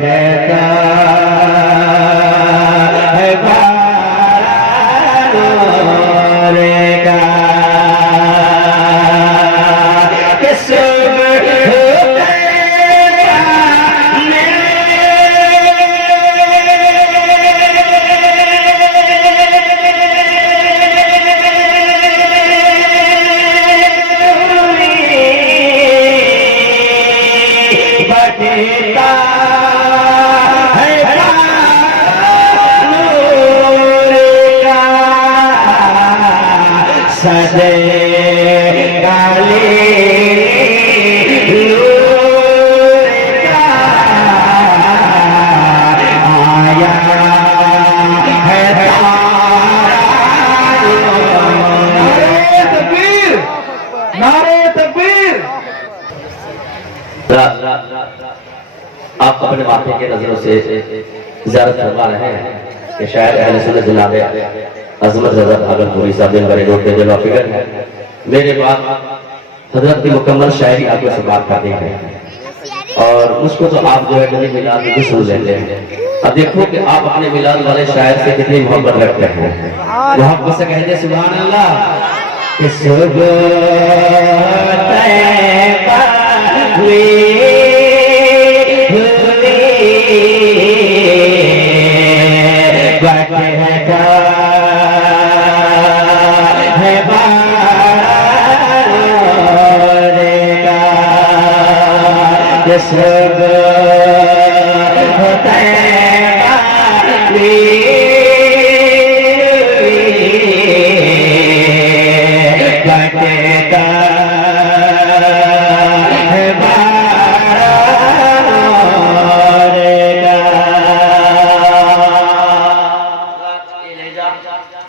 बैठता है बानूर का सदे गाली नूर का आया है नारे तकबीर, नारे तकबीर। आप अपने माथे के नजरों से ज़ियारत फरमा रहे हैं कि शायद अहले सुन्नत जनाब अज़मत रज़ा भागलपुरी साहब बड़े रोड पे जगह फिगर है। मेरे बाद हजरत की मुकम्मल शायरी आपके से बात करते हैं और उसको तो आप जो है कभी मिलाद में सुन लेते हैं। अब देखो कि आप अपने मिलाद वाले शायर से कितनी मोहब्बत रखते हैं। मोहब्बत से कहते सुभान अल्लाह।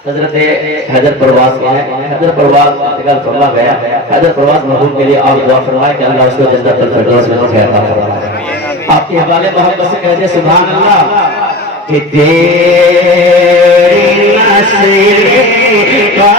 हजरत हैदर परवाज के हैं, हैदर परवाज इंतकाल फरमा गया। हैदर परवाज मरहूम के लिए आप दुआ फरमाएं कि अल्लाह उसको जन्नतुल फिरदौस में जगह अता फरमाए। आपके हवाले मोहब्बत से कहते सुभान अल्लाह कि तेरी नस्ल का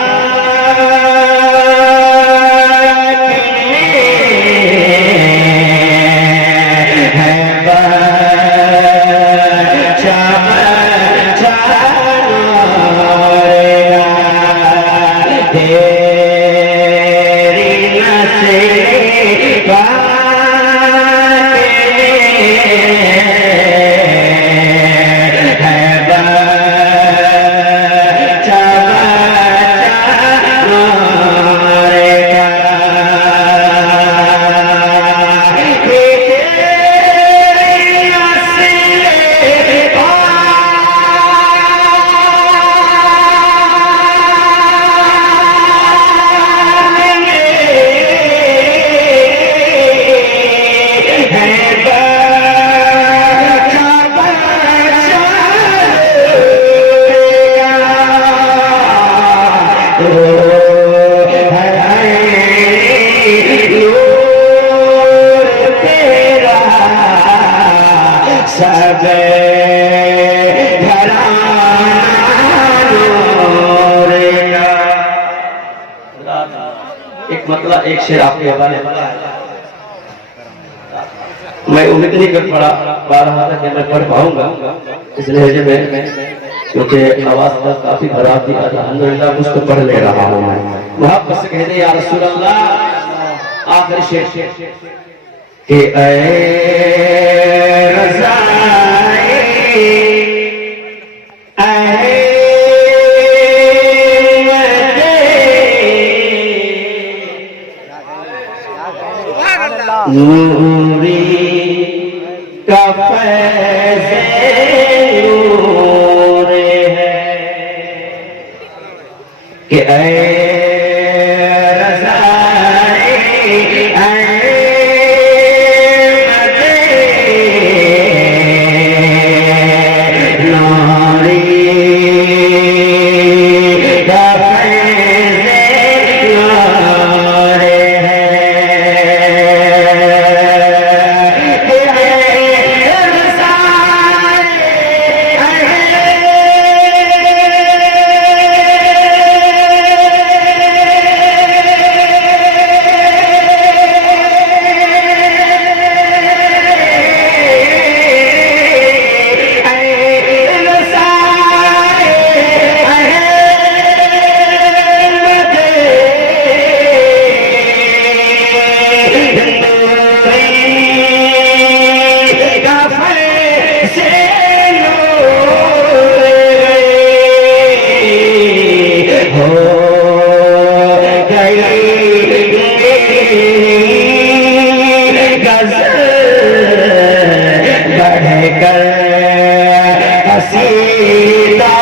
मतलब एक शेर आपके हवाले मैं उम्मीद नहीं कर पा रहा था कि मैं पढ़ पाऊंगा इस लहजे में, क्योंकि आवाज काफी खराब थी। अल्हम्दुलिल्लाह कुछ तो पढ़ ले रहा हूँ मैं। मोहब्बत से कहते या रसूल अल्लाह आखिरी शेर कि ऐ रज़ाए नूरी का फैज़े नूर है कि ऐ कर हसीदा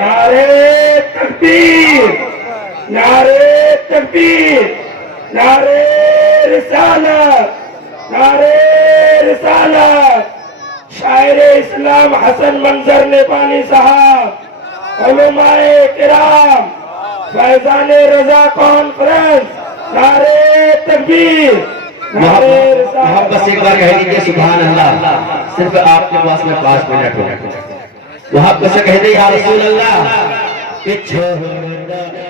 नारे तकबीर, नारे तकबीर, नारे रिसालत, नारे रिसालत। शायर इस्लाम हसन मंजर नेपाली साहब, उलमाए किराम, फैजान रजा कॉन्फ्रेंस, नारे तकबीर, नारे रिसालत। मोहब्बत से एक बार कह दीजिए सुभान अल्लाह। सिर्फ आपके पास में 5 मिनट हो। मोहब्बत से कह दे या रसूल अल्लाह कि छोड़